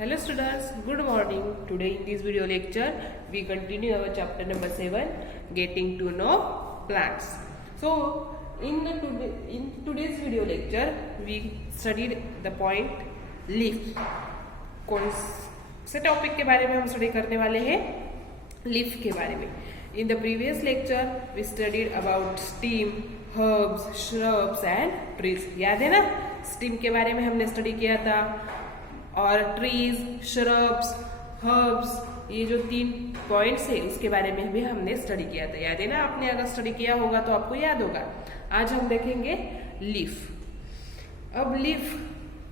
Hello students, good morning. Today in this video lecture, we continue our chapter number 7, Getting to know Plants. So, in today's video lecture, we studied the point leaf. कौन से topic के बारे में हम study करने वाले हैं? Leaf के बारे में. In the previous lecture, we studied about stem, herbs, shrubs and trees. याद है ना? स्टीम के बारे में हमने स्टडी किया था और ट्रीज, श्रब्स, हर्ब्स, ये जो 3 पॉइंट्स है उसके बारे में भी हमने स्टडी किया था. याद है ना? आपने अगर स्टडी किया होगा तो आपको याद होगा. आज हम देखेंगे लीफ. अब लीफ,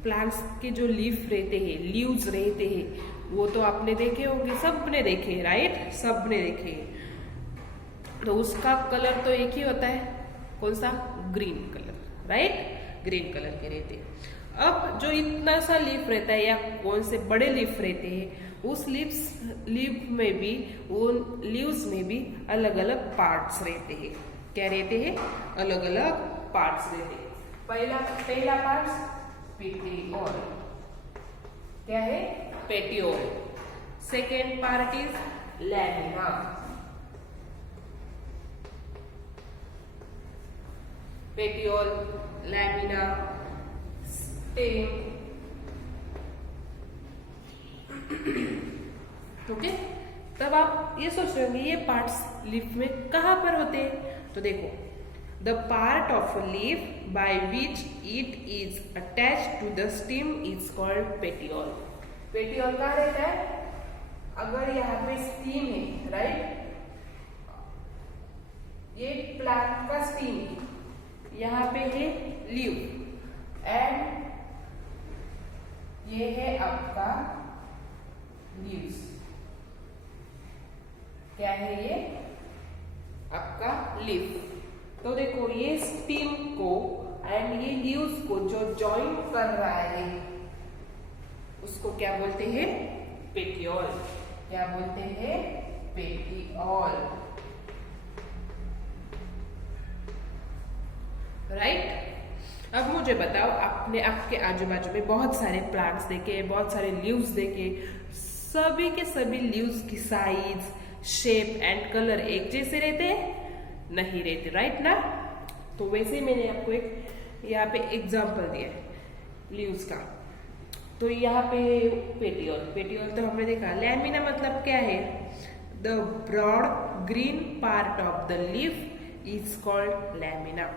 प्लांट्स के जो लीफ रहते हैं, लीव्स रहते हैं, वो तो आपने देखे होंगे, सबने देखे हैं, राइट? सबने देखे हैं. तो उसका कलर तो एक ही होता है. कौन सा? Green colour, right? Green colour के रहते हैं. अब जो इतना सा लीफ रहता है या कौन से बड़े लीफ रहते हैं, उस लीफ में भी, उन लीव्स में भी अलग अलग पार्ट्स रहते हैं. क्या रहते हैं? अलग अलग पार्ट्स रहते हैं. पहला पार्ट पेटियोल. क्या है? Petiole. Second part is lamina. Petiole, lamina, okay. तब आप ये सोच रहे होंगे ये पार्ट्स लीफ में कहां पर होते हैं. तो देखो, the part of a leaf by which it is attached to the stem is called petiole. Petiole कहाँ रहता है? अगर यहाँ पे स्टीम है, राइट? ये प्लांट का स्टीम है, यहाँ पे है लीफ एंड ये है आपका लीव्स. क्या है ये? आपका लीफ. तो देखो, ये स्टीम को एंड ये लीव्स को जो जॉइन कर रहा है उसको क्या बोलते हैं? पेटियोल. क्या बोलते हैं? Petiole, right? अब मुझे बताओ, आपने आपके आजू बाजू में बहुत सारे प्लांट्स देखे, बहुत सारे लीव्स देखे, सभी के सभी लीव्स की साइज, शेप एंड कलर एक जैसे रहते हैं? नहीं रहते, राइट ना? तो वैसे मैंने आपको एक यहाँ पे एग्जांपल दिया है लीव्स का. तो यहाँ पे पेटियोल. पेटियोल तो हमने देखा. लैमिना मतलब क्या है? The broad green part of the leaf is called lamina.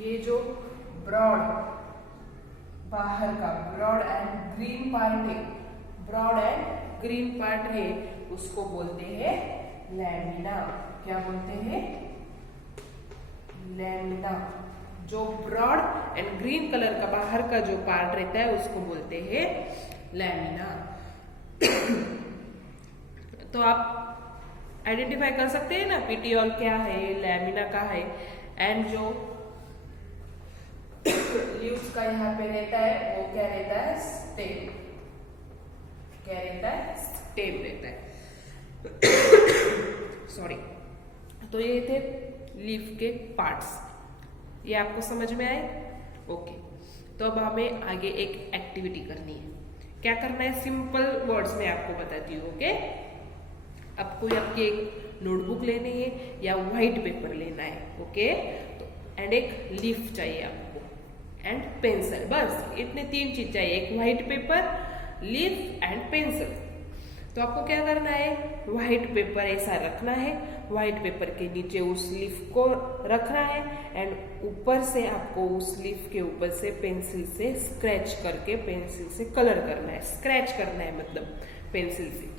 ये जो ब्रॉड, बाहर का ब्रॉड एंड ग्रीन पार्ट है, ब्रॉड एंड ग्रीन पार्ट है, उसको बोलते हैं लैमिना. क्या बोलते हैं? लैमिना. जो ब्रॉड एंड ग्रीन कलर का बाहर का जो पार्ट रहता है उसको बोलते हैं लैमिना. तो आप आइडेंटिफाई कर सकते हैं ना, पेटियोल क्या है, लैमिना का है, एंड जो लीव्स का यहाँ पे रहता है वो क्या रहता है? स्टेम. क्या रहता है? स्टेम रहता है. सॉरी. तो ये थे लीफ के पार्ट्स. ये आपको समझ में आए? ओके. तो अब हमें आगे एक एक्टिविटी करनी है. क्या करना है? सिंपल वर्ड्स में आपको बताती हूँ. ओके. आपको आपकी एक नोटबुक लेनी है या व्हाइट पेपर लेना है. ओके. तो एंड एक लीफ चाहिए आपको एंड पेंसिल. बस इतने 3 चीज चाहिए. एक white paper, leaf and pencil. तो आपको क्या करना है? व्हाइट पेपर ऐसा रखना है, व्हाइट पेपर के नीचे उस लीफ को रखना है एंड ऊपर से आपको उस लीफ के ऊपर से पेंसिल से स्क्रैच करके पेंसिल से कलर करना है. स्क्रैच करना है मतलब पेंसिल से.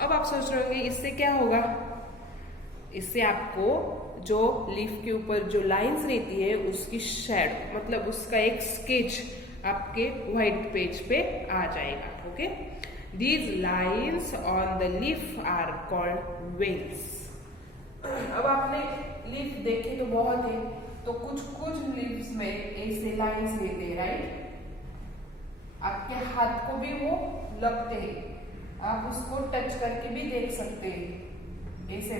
अब आप सोच रहे होंगे इससे क्या होगा? इससे आपको जो लीफ के ऊपर जो लाइंस रहती है उसकी शेड, मतलब उसका एक स्केच आपके व्हाइट पेज पे आ जाएगा. Okay. These lines on the leaf are called veins. अब आपने लीफ देखे तो बहुत है, तो कुछ लीव्स में ऐसे लाइंस रहते हैं, राइट? आपके हाथ को भी वो लगते हैं, आप उसको टच करके भी देख सकते हैं. ऐसे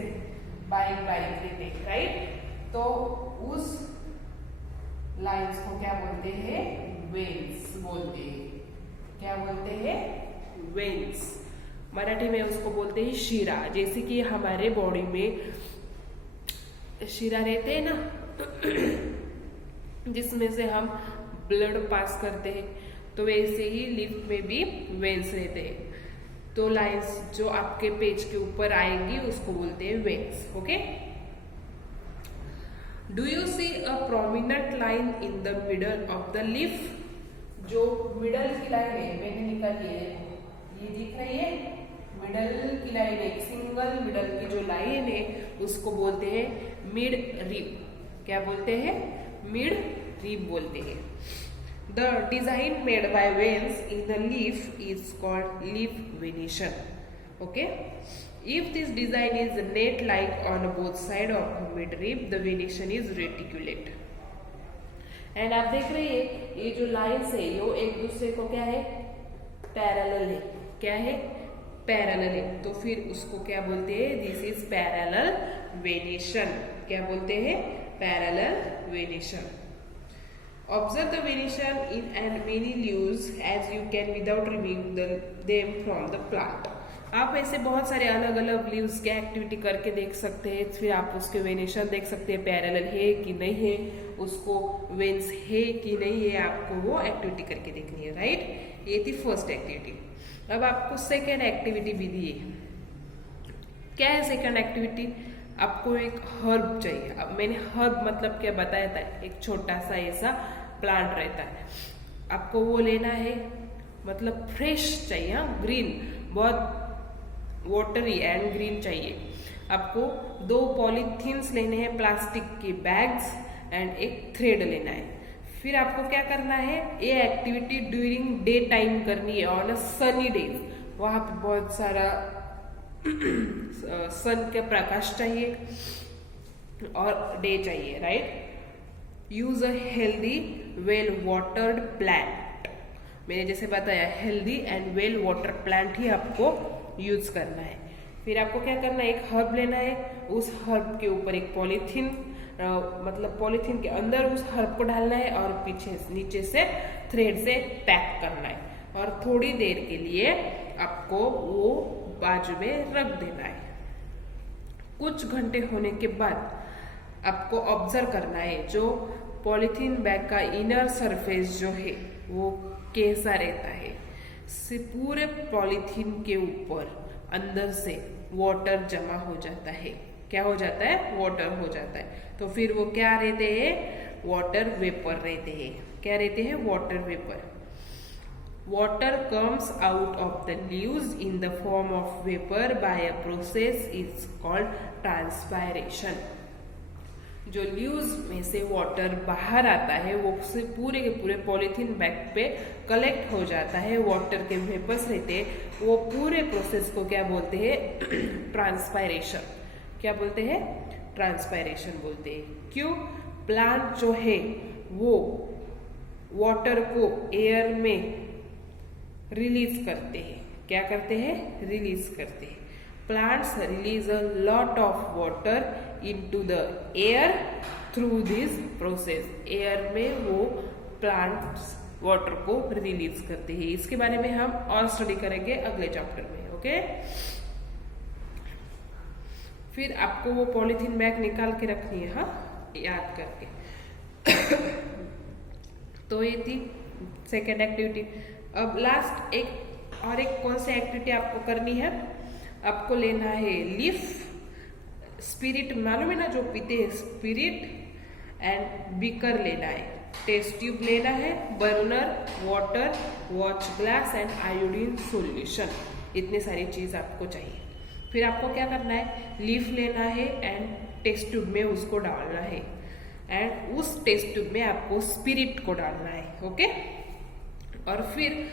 बारीक बारीक रहते हैं, राइट? तो उस लाइंस को क्या बोलते हैं? वेन्स बोलते हैं. क्या बोलते हैं? वेन्स। मराठी में उसको बोलते हैं शिरा। जैसे कि हमारे बॉडी में शिरा रहते हैं ना, जिसमें से हम ब्लड पास करते हैं, तो वैसे ही लिफ्ट में भी वेन्स रहते हैं। तो लाइंस जो आपके पेज के ऊपर आएंगी उसको बोलते हैं veins. Okay. Do you see a prominent line in the middle of the leaf? जो मिडल की लाइन है, मैंने निकाली है, ये दिख रही है मिडल की लाइन, एक सिंगल मिडल की जो लाइन है उसको बोलते हैं मिड रिब। क्या बोलते हैं? मिड रिब बोलते हैं। The design made by veins in the leaf is called leaf venation. Okay. If this design is net-like on both sides of the midrib, the venation is reticulate. And आप देख रहे हैं ये जो lines है ये एक दूसरे को क्या है? पैरेलल है। क्या है? पैरेलल है। तो फिर उसको क्या बोलते हैं? This is parallel venation. क्या बोलते हैं? Parallel venation. Observe the venation in and many leaves as you can without removing them from the plant. आप ऐसे बहुत सारे अलग अलग लीव्स की एक्टिविटी करके देख सकते हैं, फिर आप उसके वेनेशन देख सकते हैं, पैरेलल है कि नहीं है, उसको वेन्स है कि नहीं है, आपको वो एक्टिविटी करके देखनी है। राइट। ये थी फर्स्ट एक्टिविटी। अब आपको सेकेंड एक्टिविटी भी दी है। क्या है सेकेंड एक्टिविटी? आपको एक हर्ब चाहिए। अब मैंने हर्ब मतलब क्या बताया था, एक छोटा सा ऐसा प्लांट रहता है, आपको वो लेना है, मतलब फ्रेश चाहिए, ग्रीन, बहुत वाटरी एंड ग्रीन चाहिए। आपको 2 पॉलीथीन्स लेने हैं, प्लास्टिक के बैग्स एंड एक थ्रेड लेना है। फिर आपको क्या करना है? ये एक्टिविटी ड्यूरिंग डे टाइम करनी है, ऑन अ सनी डेज। वहां पे बहुत सारा सन के प्रकाश चाहिए और डे चाहिए। Right. Use a healthy well watered plant. मैंने जैसे बताया healthy and well water plant ही आपको यूज करना है। फिर आपको क्या करना है? एक हर्ब लेना है, उस हर्ब के ऊपर एक पॉलीथीन, मतलब पॉलीथीन के अंदर उस हर्ब को डालना है और पीछे नीचे से थ्रेड से पैक करना है और थोड़ी देर के लिए आपको वो बाजू में रख देना है। कुछ घंटे होने के बाद आपको ऑब्जर्व करना है जो पॉलीथीन बैग का इनर सरफेस जो है वो कैसा रहता है। से पूरे पॉलीथीन के ऊपर अंदर से वाटर जमा हो जाता है। क्या हो जाता है? वाटर हो जाता है। तो फिर वो क्या रहते हैं? वाटर वेपर रहते हैं। क्या रहते हैं? Water vapour. Water comes out of the leaves in the form of vapour by a process is called transpiration. जो लीव्स में से वाटर बाहर आता है वो से पूरे के पूरे पॉलीथीन बैग पे कलेक्ट हो जाता है, वाटर के वेपर्स रहते हैं। वो पूरे प्रोसेस को क्या बोलते हैं? ट्रांसपायरेशन। क्या बोलते हैं? ट्रांसपायरेशन बोलते हैं। क्यों? प्लांट जो है वो वाटर को एयर में रिलीज करते हैं। क्या करते हैं? रिलीज करते हैं। Plants release a lot of water into the air through this process. Air में वो प्लांट्स वाटर को रिलीज करते हैं। इसके बारे में हम और स्टडी करेंगे अगले चैप्टर में। ओके। फिर आपको वो पॉलीथीन बैग निकाल के रखनी है, हाँ, याद करके। तो ये थी सेकेंड एक्टिविटी। अब लास्ट एक कौन सी एक्टिविटी आपको करनी है? आपको लेना है लीफ, स्पिरिट, मालूम है ना जो पीते हैं, स्पिरिट एंड बीकर लेना है, टेस्ट ट्यूब लेना है, burner, water, watch glass and iodine solution. इतने सारी चीज आपको चाहिए। फिर आपको क्या करना है? लीफ लेना है एंड टेस्ट ट्यूब में उसको डालना है एंड उस टेस्ट ट्यूब में आपको स्पिरिट को डालना है। ओके। और फिर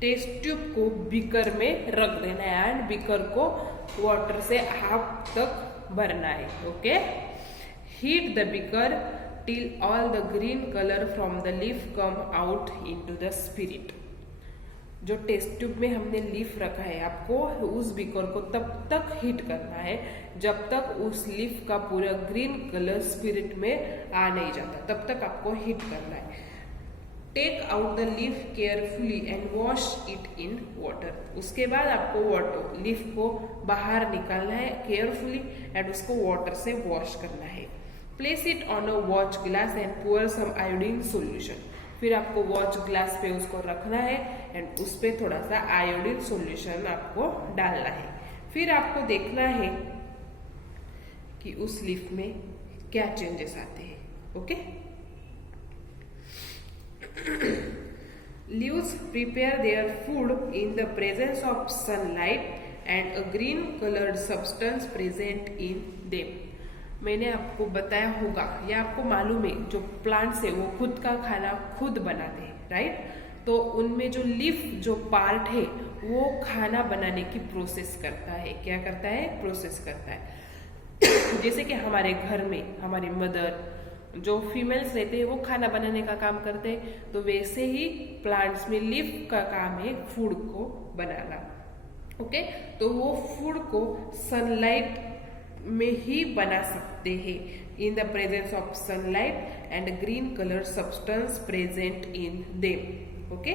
टेस्ट ट्यूब को बीकर में रख देना है एंड बीकर को वाटर से हाफ तक भरना है। Okay. Heat the beaker till all the green colour from the leaf come out into the spirit. जो टेस्ट ट्यूब में हमने लीफ रखा है, आपको उस बीकर को तब तक हीट करना है जब तक उस लीफ का पूरा ग्रीन कलर स्पिरिट में आ नहीं जाता, तब तक आपको हीट करना है। Take out the leaf carefully and wash it in water. उसके बाद आपको वाटर लीफ को बाहर निकालना है केयरफुली एंड उसको वाटर से वॉश करना है। Place it on a watch glass and pour some iodine solution. फिर आपको वॉच ग्लास पे उसको रखना है एंड उस पे थोड़ा सा आयोडीन सोल्यूशन आपको डालना है। फिर आपको देखना है कि उस लीफ में क्या चेंजेस आते हैं। Okay, Leaves prepare their food in the presence of sunlight and a green colored substance present in them. मैंने आपको बताया होगा या आपको मालूम है जो प्लांट्स है वो खुद का खाना खुद बनाते हैं, राइट। तो उनमें जो लीफ जो पार्ट है वो खाना बनाने की प्रोसेस करता है। क्या करता है? प्रोसेस करता है। जैसे कि हमारे घर में हमारी मदर जो फीमेल्स रहते हैं वो खाना बनाने का काम करते हैं, तो वैसे ही प्लांट्स में लीफ का काम है फूड को बनाना। ओके, तो वो फूड को सनलाइट में ही बना सकते हैं in the presence of sunlight and green colour substance present in them. Okay,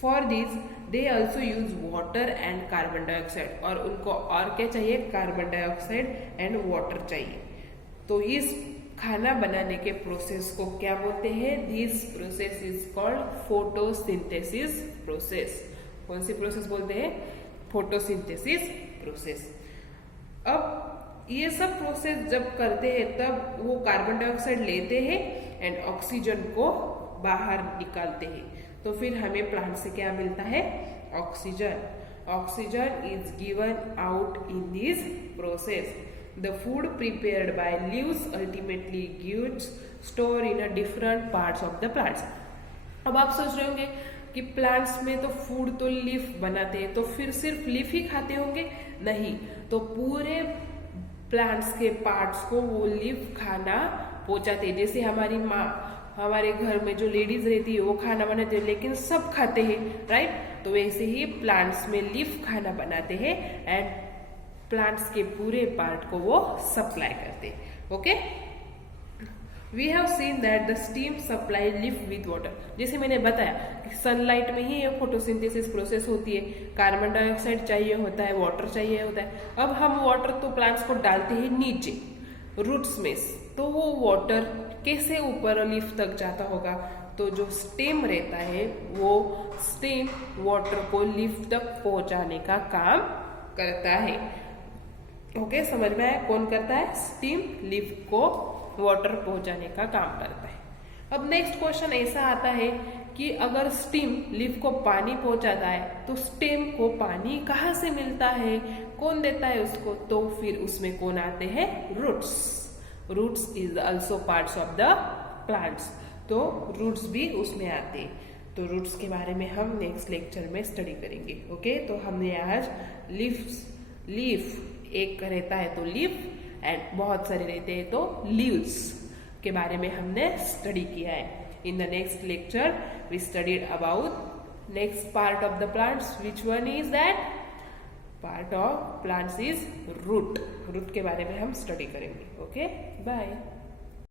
for this they also use water and carbon dioxide. और उनको और क्या चाहिए? कार्बन डाइऑक्साइड एंड वाटर चाहिए। तो इस खाना बनाने के प्रोसेस को क्या बोलते हैं? This process is called photosynthesis process. कौन सी प्रोसेस बोलते हैं? Photosynthesis process. अब ये सब प्रोसेस जब करते हैं तब वो कार्बन डाइऑक्साइड लेते हैं एंड ऑक्सीजन को बाहर निकालते हैं। तो फिर हमें प्लांट से क्या मिलता है? Oxygen. Oxygen is given out in this process. The food prepared by leaves ultimately gets stored in a different parts of the plants. अब आप सोच रहे होंगे कि प्लांट्स में तो फूड तो लीफ बनाते हैं, तो फिर सिर्फ लीफ ही खाते होंगे? नहीं, तो पूरे प्लांट्स के पार्ट्स को वो लीफ खाना पहुंचाते हैं। जैसे हमारी माँ हमारे घर में जो लेडीज रहती है वो खाना बनाते हैं, लेकिन सब खाते हैं, राइट। तो वैसे ही प्लांट्स में लीफ खाना बनाते हैं एंड प्लांट्स के पूरे पार्ट को वो सप्लाई करते। Okay, we have seen that the stem supply leaf with water. जैसे मैंने बताया कि सनलाइट में ही ये फोटोसिंथेसिस प्रोसेस होती है। कार्बन डाइऑक्साइड चाहिए होता है, वाटर चाहिए होता है। अब हम वाटर तो प्लांट्स को डालते हैं नीचे रूट्स में, तो वो वाटर कैसे ऊपर लीफ तक जाता होगा? तो जो स्टेम रहता है वो स्टेम वाटर को लीफ तक पहुंचाने का काम करता है। ओके, समझ में आया? कौन करता है? स्टीम लीफ को वाटर पहुंचाने का काम करता है। अब नेक्स्ट क्वेश्चन ऐसा आता है कि अगर स्टीम लीफ को पानी पहुंचाता है तो स्टेम को पानी कहाँ से मिलता है? कौन देता है उसको? तो फिर उसमें कौन आते हैं? Roots. Roots is also parts of the plants, तो रूट्स भी उसमें आते हैं। तो रूट्स के बारे में हम नेक्स्ट लेक्चर में स्टडी करेंगे। ओके, तो हमने आज लीफ एक रहता है तो लीफ एंड बहुत सारे रहते हैं तो लीव्स के बारे में हमने स्टडी किया है। In the next lecture we studied about next part of the plants. Which one is that? Part of plants is root. Root के बारे में हम स्टडी करेंगे। Okay, bye.